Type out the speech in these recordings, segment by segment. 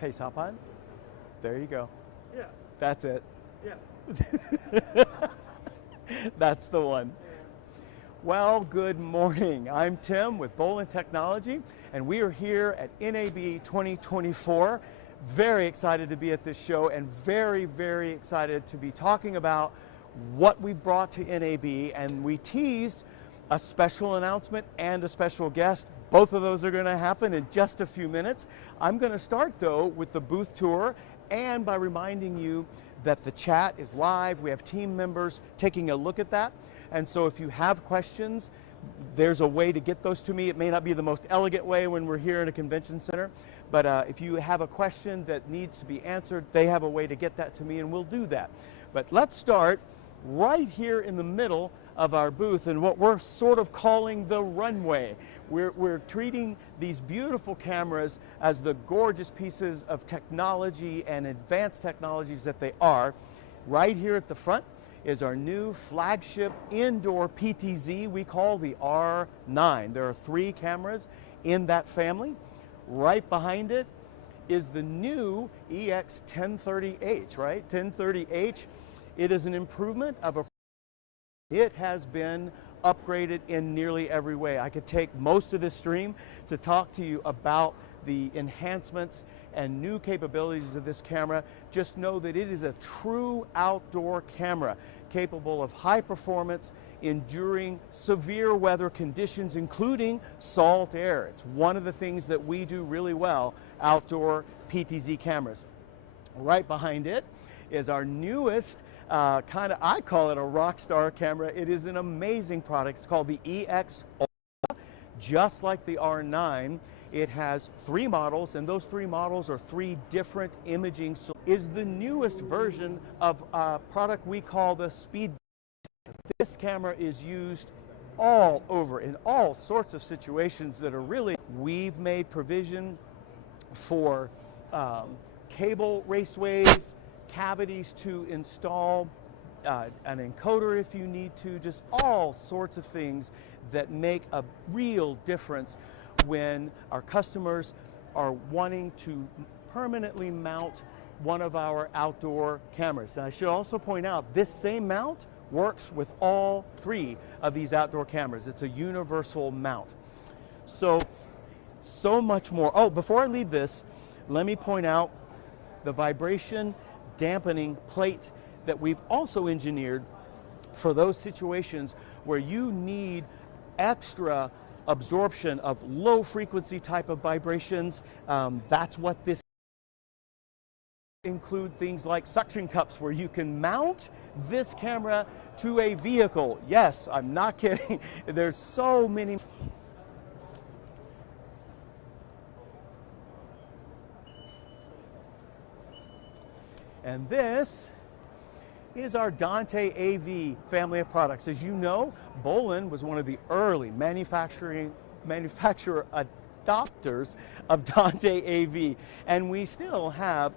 Hey, Sapad, there you go. Yeah. That's it. Yeah. That's the one. Well, good morning. I'm Tim with Bolin Technology, and we are here at NAB 2024. Very excited to be at this show and very, very excited to be talking about what we brought to NAB, and we teased a special announcement and a special guest. Both of those are going to happen in just a few minutes. I'm going to start though with the booth tour and by reminding you that the chat is live. We have team members taking a look at that. And so if you have questions, there's a way to get those to me. It may not be the most elegant way when we're here in a convention center, but if you have a question that needs to be answered, they have a way to get that to me and we'll do that. But let's start right here in the middle of our booth and what we're sort of calling the runway. We're treating these beautiful cameras as the gorgeous pieces of technology and advanced technologies that they are. Right here at the front is our new flagship indoor PTZ we call the R9. There are 3 cameras in that family. Right behind it is the new EX1030H, right? 1030H. It is an improvement of a. It has been upgraded in nearly every way. I could take most of this stream to talk to you about the enhancements and new capabilities of this camera. Just know that it is a true outdoor camera capable of high performance, enduring severe weather conditions, including salt air. It's one of the things that we do really well, outdoor PTZ cameras. Right behind it is our newest I call it a rock star camera. It is an amazing product. It's called the EX Ultra. Just like the R9, it has 3 models, and those 3 models are 3 different imaging. Is the newest version of a product we call the Speed. This camera is used all over in all sorts of situations that are really. We've made provision for cable raceways, cavities to install, an encoder if you need to, just all sorts of things that make a real difference when our customers are wanting to permanently mount one of our outdoor cameras. And I should also point out, this same mount works with all 3 of these outdoor cameras. It's a universal mount. So much more. Oh, before I leave this, let me point out the vibration dampening plate that we've also engineered for those situations where you need extra absorption of low frequency type of vibrations. That's what this include things like suction cups where you can mount this camera to a vehicle. Yes, I'm not kidding. There's so many. And this is our Dante AV family of products. As you know, Bolin was one of the early manufacturer adopters of Dante AV, and we still have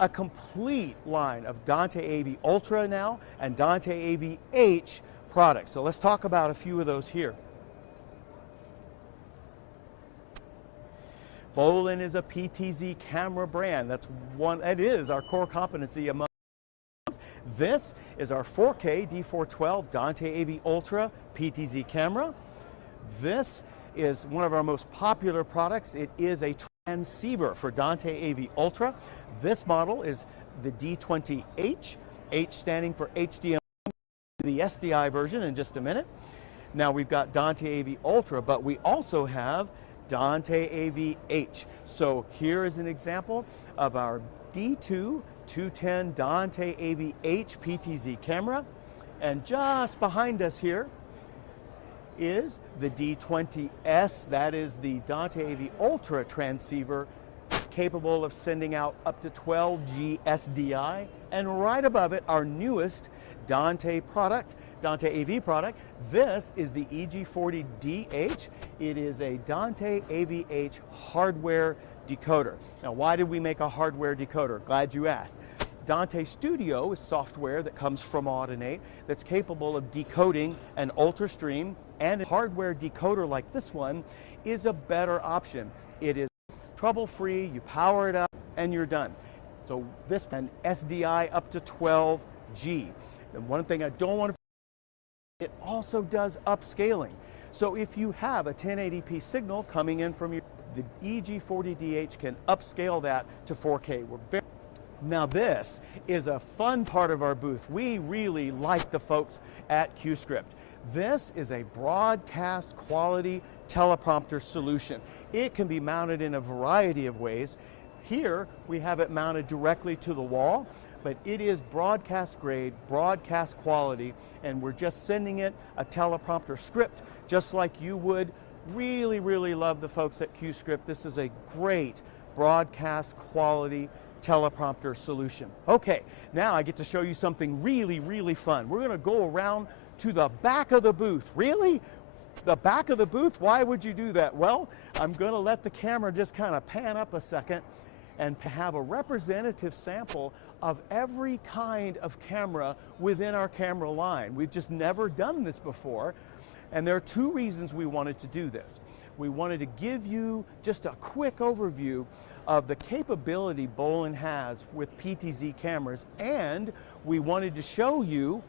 a complete line of Dante AV Ultra now and Dante AV H products. So let's talk about a few of those here. Bolin is a PTZ camera brand. It is our core competency among. This is our 4K D412 Dante AV Ultra PTZ camera. This is one of our most popular products. It is a transceiver for Dante AV Ultra. This model is the D20H, H standing for HDMI, the SDI version in just a minute. Now we've got Dante AV Ultra, but we also have Dante AV H. So here is an example of our D2 210 Dante AV H PTZ camera, and just behind us here is the D20S. That is the Dante AV Ultra transceiver capable of sending out up to 12G SDI, and right above it our newest Dante AV product. This is the EG40DH. It is a Dante AV-H hardware decoder. Now, why did we make a hardware decoder? Glad you asked. Dante Studio is software that comes from Audinate that's capable of decoding an ultra stream, and a hardware decoder like this one is a better option. It is trouble-free, you power it up, and you're done. So this and SDI up to 12G. And one thing I don't want to, it also does upscaling. So if you have a 1080p signal coming in from the EG40DH can upscale that to 4K. Now this is a fun part of our booth. We really like the folks at QScript. This is a broadcast quality teleprompter solution. It can be mounted in a variety of ways. Here we have it mounted directly to the wall, but it is broadcast grade, broadcast quality, and we're just sending it a teleprompter script just like you would. Really, really love the folks at QScript. This is a great broadcast quality teleprompter solution. Okay, now I get to show you something really, really fun. We're going to go around to the back of the booth. Really? The back of the booth? Why would you do that? Well, I'm going to let the camera just kind of pan up a second and have a representative sample of every kind of camera within our camera line. We've just never done this before, and there are two reasons we wanted to do this. We wanted to give you just a quick overview of the capability Bolin has with PTZ cameras, and we wanted to show you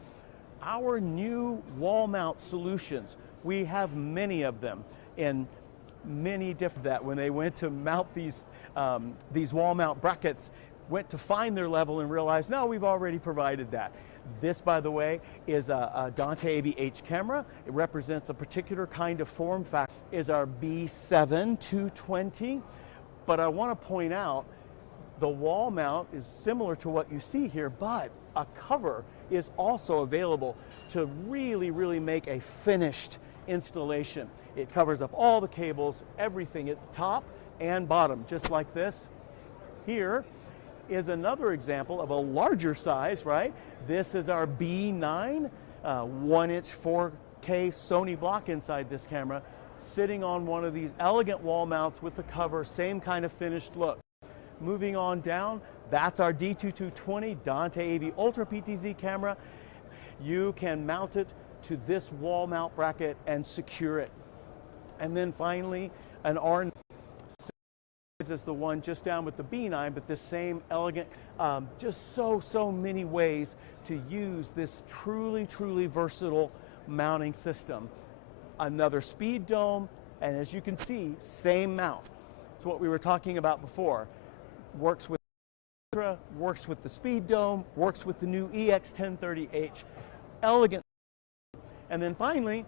our new wall mount solutions. We have many of them in many different, that when they went to mount these wall mount brackets, went to find their level and realized, no, we've already provided that. This, by the way, is a Dante AV H camera. It represents a particular kind of form factor. Is our B7 220. But I want to point out the wall mount is similar to what you see here, but a cover is also available to really, really make a finished installation. It covers up all the cables, everything at the top and bottom, just like this. Here is another example of a larger size, right? This is our B9, 1-inch 4K Sony block inside this camera, sitting on one of these elegant wall mounts with the cover, same kind of finished look. Moving on down, that's our D2220 Dante AV Ultra PTZ camera. You can mount it to this wall mount bracket and secure it. And then finally, an R9 is the one just down with the B9, but this same elegant, just so many ways to use this truly, truly versatile mounting system. Another speed dome, and as you can see, same mount. It's what we were talking about before. Works with Ultra, works with the speed dome, works with the new EX1030H. Elegant. And then finally,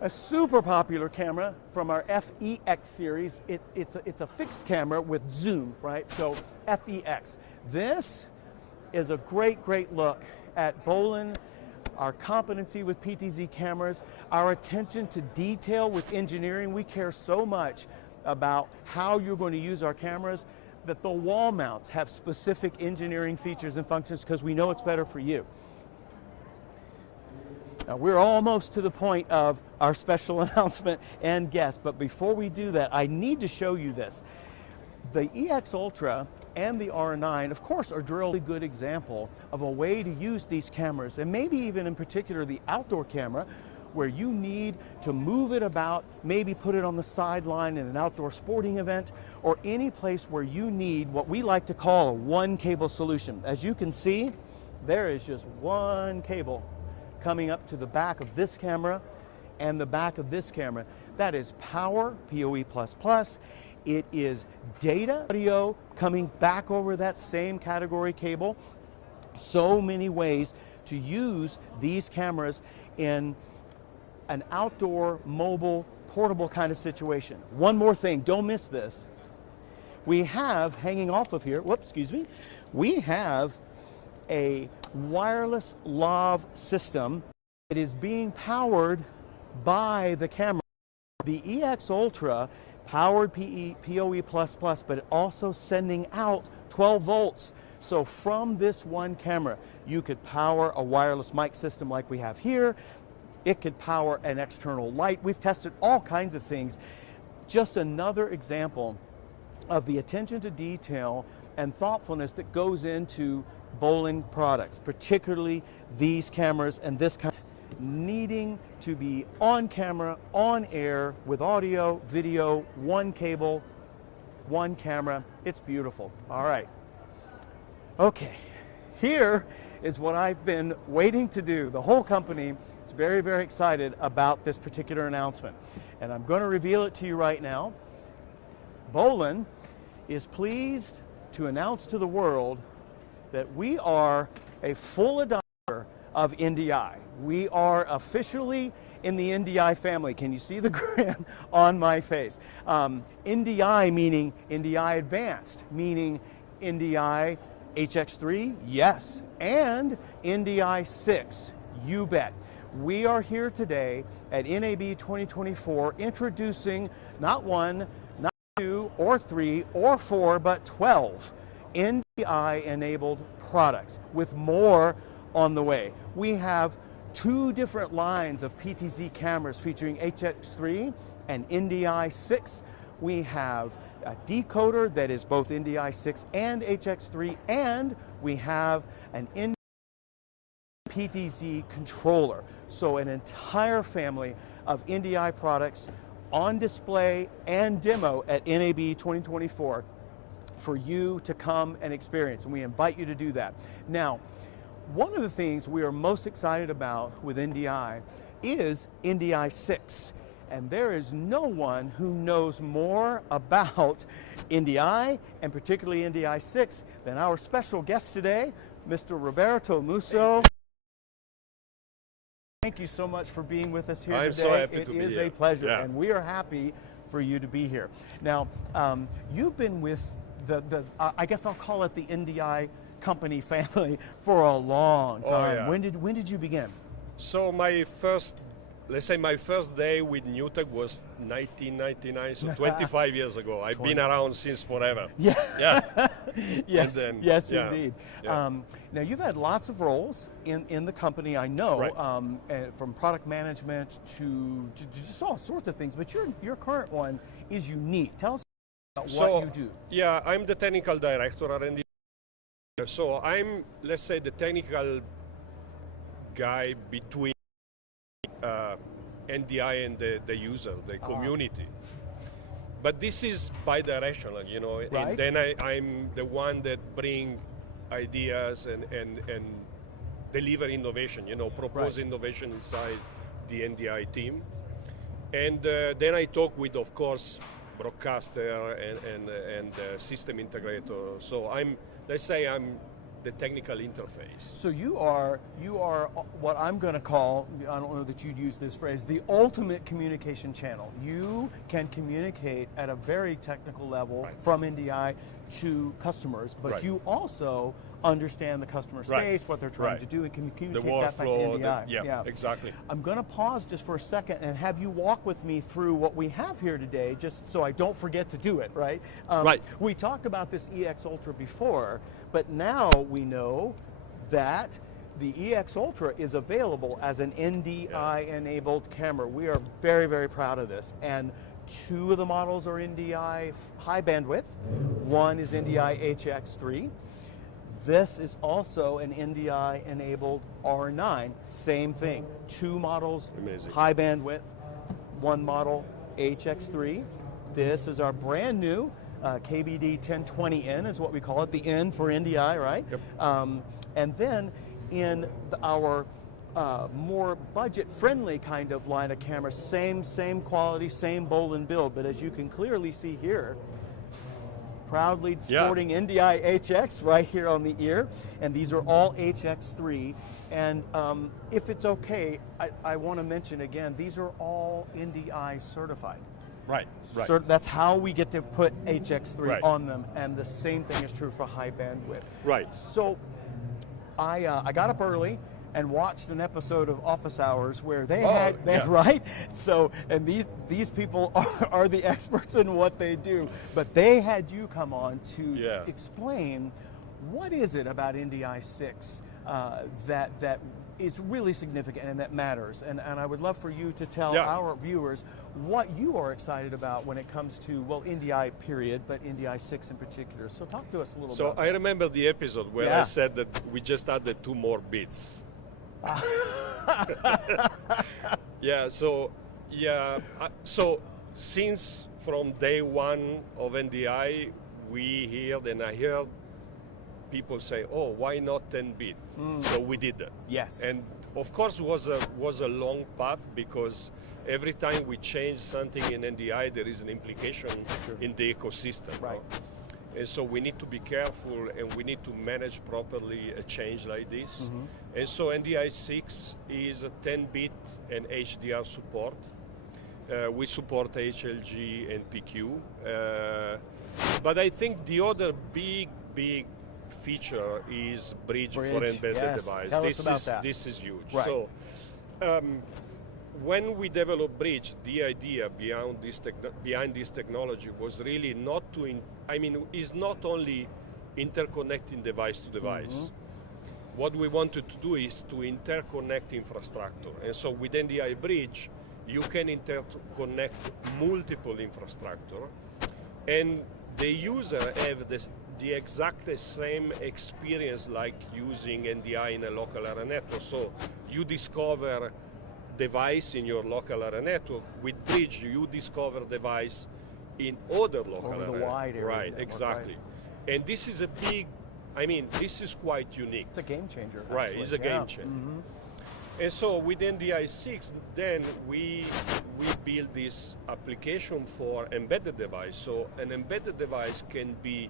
a super popular camera from our FEX series. It's a fixed camera with zoom, right? So FEX. This is a great, great look at Bolin, our competency with PTZ cameras, our attention to detail with engineering. We care so much about how you're going to use our cameras that the wall mounts have specific engineering features and functions because we know it's better for you. Now, we're almost to the point of our special announcement and guest, but before we do that, I need to show you this. The EX Ultra and the R9, of course, are a really good example of a way to use these cameras, and maybe even in particular the outdoor camera, where you need to move it about, maybe put it on the sideline in an outdoor sporting event, or any place where you need what we like to call a one cable solution. As you can see, there is just one cable coming up to the back of this camera and the back of this camera. That is power, PoE++. It is data, audio coming back over that same category cable. So many ways to use these cameras in an outdoor, mobile, portable kind of situation. One more thing, don't miss this. We have, hanging off of here, whoops, excuse me, we have a wireless lav system. It is being powered by the camera. The EX Ultra powered PoE++, but also sending out 12 volts. So from this one camera, you could power a wireless mic system like we have here. It could power an external light. We've tested all kinds of things. Just another example of the attention to detail and thoughtfulness that goes into Bolin products, particularly these cameras and this kind, needing to be on camera, on air, with audio, video, one cable, one camera. It's beautiful. All right. Okay, here is what I've been waiting to do. The whole company is very, very excited about this particular announcement. And I'm going to reveal it to you right now. Bolin is pleased to announce to the world that we are a full adopter of NDI. We are officially in the NDI family. Can you see the grin on my face? NDI meaning NDI Advanced, meaning NDI HX3, yes, and NDI 6, you bet. We are here today at NAB 2024 introducing not one, not two, or three, or four, but 12 NDI-enabled products with more on the way. We have two different lines of PTZ cameras featuring HX3 and NDI 6. We have a decoder that is both NDI 6 and HX3, and we have an NDI PTZ controller. So an entire family of NDI products on display and demo at NAB 2024 for you to come and experience, and we invite you to do that. Now, one of the things we are most excited about with NDI is NDI 6. And there is no one who knows more about NDI, and particularly NDI 6, than our special guest today, Mr. Roberto Musso. Thank you so much for being with us here today. I'm so happy to be here. It is a pleasure, Yeah. and we are happy for you to be here. Now, you've been with I guess I'll call it the NDI company family for a long time. Yeah. When did you begin? So my first, let's say my first day with NewTek was 1999, so 25 years ago. I've been around since forever. Yeah. Yeah. Yes, then, yes, yeah, indeed. yeah. Now you've had lots of roles in the company, I know, Right. from product management to just all sorts of things. But your current one is unique. Tell us about what you do. Yeah, I'm the technical director at NDI. So I'm, let's say, the technical guy between NDI and the user, the community. But this is bi-directional, you know, Right. and then I'm the one that bring ideas and deliver innovation, you know, propose Right. innovation inside the NDI team. And then I talk with, of course, broadcaster and system integrator. So let's say I'm the technical interface. So you are what I'm going to call, I don't know that you'd use this phrase, the ultimate communication channel. You can communicate at a very technical level Right. from NDI to customers, but Right. you also understand the customer Right. space, what they're trying Right. to do, and can The communicate that back to workflow, NDI. yeah, exactly. I'm going to pause just for a second and have you walk with me through what we have here today, just so I don't forget to do it, right? Right. We talked about this EX Ultra before, but now we know that the EX Ultra is available as an NDI-enabled camera. We are very, very proud of this. And two of the models are NDI high bandwidth. One is NDI HX3. This is also an NDI-enabled R9, same thing. Two models, Amazing. high bandwidth, one model HX3. This is our brand new KBD 1020N is what we call it, the N for NDI, right? Yep. And then in our more budget-friendly kind of line of cameras, same quality, same Bolin build, but as you can clearly see here, proudly sporting NDI HX right here on the ear, and these are all HX3. And if it's okay, I want to mention again, these are all NDI certified. Right, right. So that's how we get to put HX3 Right. on them, and the same thing is true for high bandwidth. Right. So I got up early and watched an episode of Office Hours where they yeah. right? So, and these people are the experts in what they do, but they had you come on to explain what is it about NDI 6 that is really significant and that matters. And I would love for you to tell our viewers what you are excited about when it comes to, well, NDI period, but NDI 6 in particular. So talk to us a little bit. So I remember the episode where I said that we just added 2 more bits. since from day one of NDI, I heard people say, "Oh, why not 10-bit?" So we did that. Yes. And of course, was a long path, because every time we change something in NDI, there is an implication in the ecosystem. Right. No? And so we need to be careful, and we need to manage properly a change like this. And so NDI 6 is a 10-bit and HDR support. We support HLG and PQ. But I think the other big feature is bridge for embedded device. Tell us about that. This is huge. Right. So when we developed bridge, the idea behind this technology was really is not only interconnecting device to device. What we wanted to do is to interconnect infrastructure. And so with NDI bridge, you can interconnect multiple infrastructure, and the user have the exact same experience like using NDI in a local area network. So you discover device in your local area network. With bridge, you discover device in other local area. Over the wide area. Right, exactly. Right. And this is this is quite unique. It's a game changer. Right, actually. it's a game changer. And so with NDI 6, then we build this application for embedded device. So an embedded device can be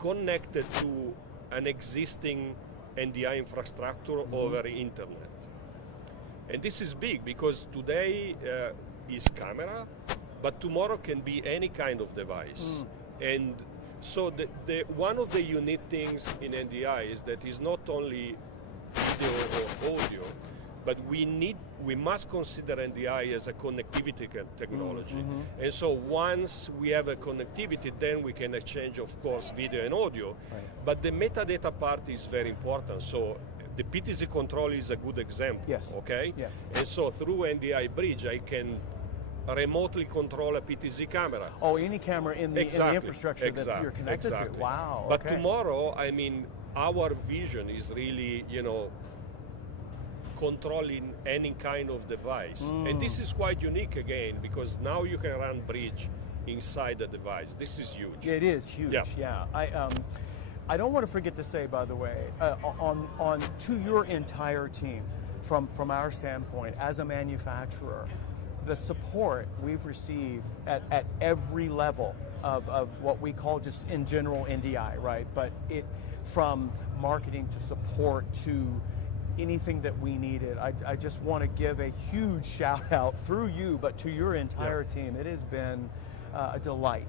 connected to an existing NDI infrastructure over internet. And this is big, because today is camera, but tomorrow can be any kind of device. And so one of the unique things in NDI is that it's not only video or audio, but we must consider NDI as a connectivity technology. And so once we have a connectivity, then we can exchange, of course, video and audio. Right. But the metadata part is very important. So the PTZ control is a good example. Yes. Okay? Yes. And so through NDI bridge, I can remotely control a PTZ camera. Oh, any camera in the infrastructure that you're connected to. Wow. But tomorrow, our vision is really, controlling any kind of device. And this is quite unique again, because now you can run bridge inside the device. This is huge. It is huge. Yeah. I don't want to forget to say, by the way, on to your entire team, from our standpoint as a manufacturer, the support we've received at every level of what we call just in general NDI, right? But from marketing to support to anything that we needed. I just want to give a huge shout out through you, but to your entire team. It has been a delight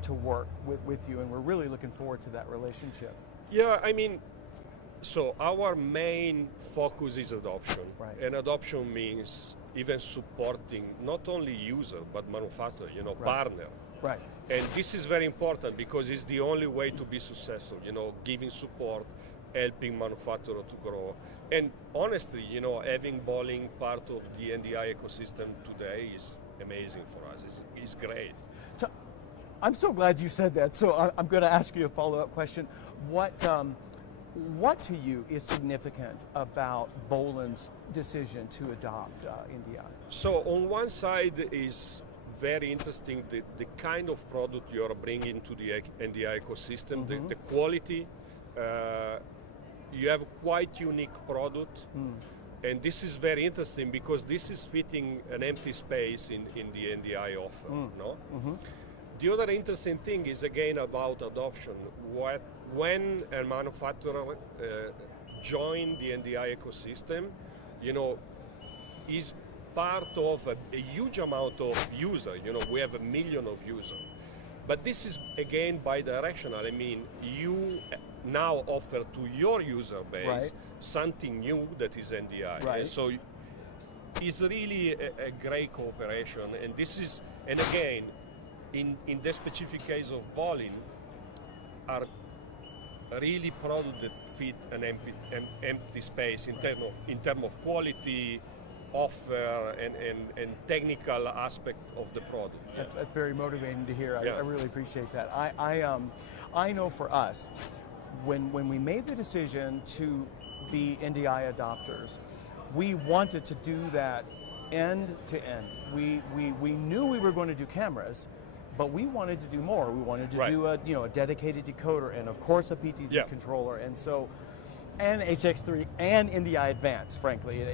to work with you, and we're really looking forward to that relationship. Yeah, so our main focus is adoption. Right. And adoption means even supporting not only user, but manufacturer, Right. partner. Right. And this is very important, because it's the only way to be successful, giving support, helping manufacturer to grow. And honestly, having Bolin part of the NDI ecosystem today is amazing for us. It's great. I'm so glad you said that. So I'm going to ask you a follow-up question. What to you is significant about Bolin's decision to adopt NDI? So on one side is very interesting the kind of product you're bringing to the NDI ecosystem, the quality. You have quite unique product, and this is very interesting because this is fitting an empty space in the NDI offer. No? The other interesting thing is again about adoption. When a manufacturer join the NDI ecosystem, is part of a huge amount of users. We have 1 million of users. But this is again bi-directional. You now offer to your user base something new that is NDI. Right. And so it's really a great cooperation. And again, in the specific case of Bolin, are really products that fit an empty space in terms of quality, offer, and technical aspect of the product. That's very motivating to hear. I really appreciate that. I know for us, when we made the decision to be NDI adopters, we wanted to do that end to end. We knew we were going to do cameras, but we wanted to do more. We wanted to do a dedicated decoder and of course a PTZ controller, and HX3 and NDI Advanced, frankly,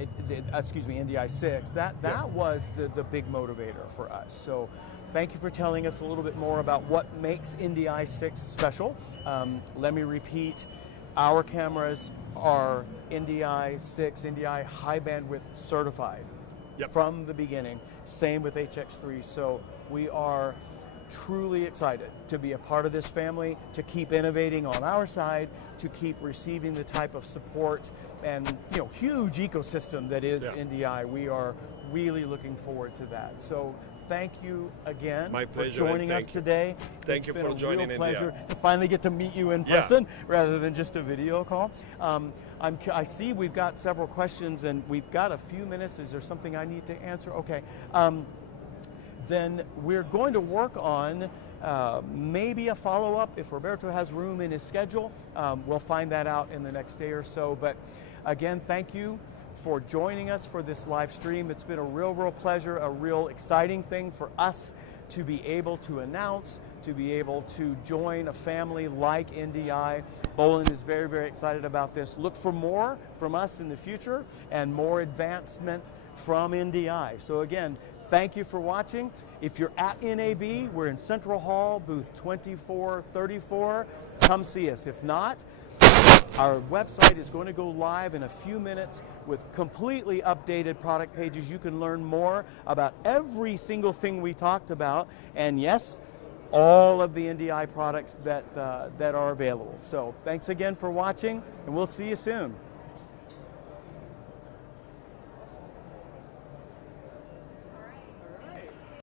excuse me, NDI 6. That was the big motivator for us. So thank you for telling us a little bit more about what makes NDI 6 special. Let me repeat, our cameras are NDI 6, NDI high bandwidth certified from the beginning. Same with HX3. So we are truly excited to be a part of this family, to keep innovating on our side, to keep receiving the type of support and huge ecosystem that is NDI. We are really looking forward to that. So thank you again for joining us today. Thank you for joining NDI. It's been a real pleasure to finally get to meet you in person rather than just a video call. I see we've got several questions and we've got a few minutes. Is there something I need to answer? Okay. Then we're going to work on maybe a follow-up if Roberto has room in his schedule. We'll find that out in the next day or so. But again, thank you for joining us for this live stream. It's been a real pleasure, a real exciting thing for us to be able to announce, to be able to join a family like NDI. Bolin is very excited about this. Look for more from us in the future and more advancement from NDI. So again, thank you for watching. If you're at NAB, we're in Central Hall, booth 2434. Come see us. If not, our website is going to go live in a few minutes with completely updated product pages. You can learn more about every single thing we talked about, and yes, all of the NDI products that are available. So thanks again for watching, and we'll see you soon.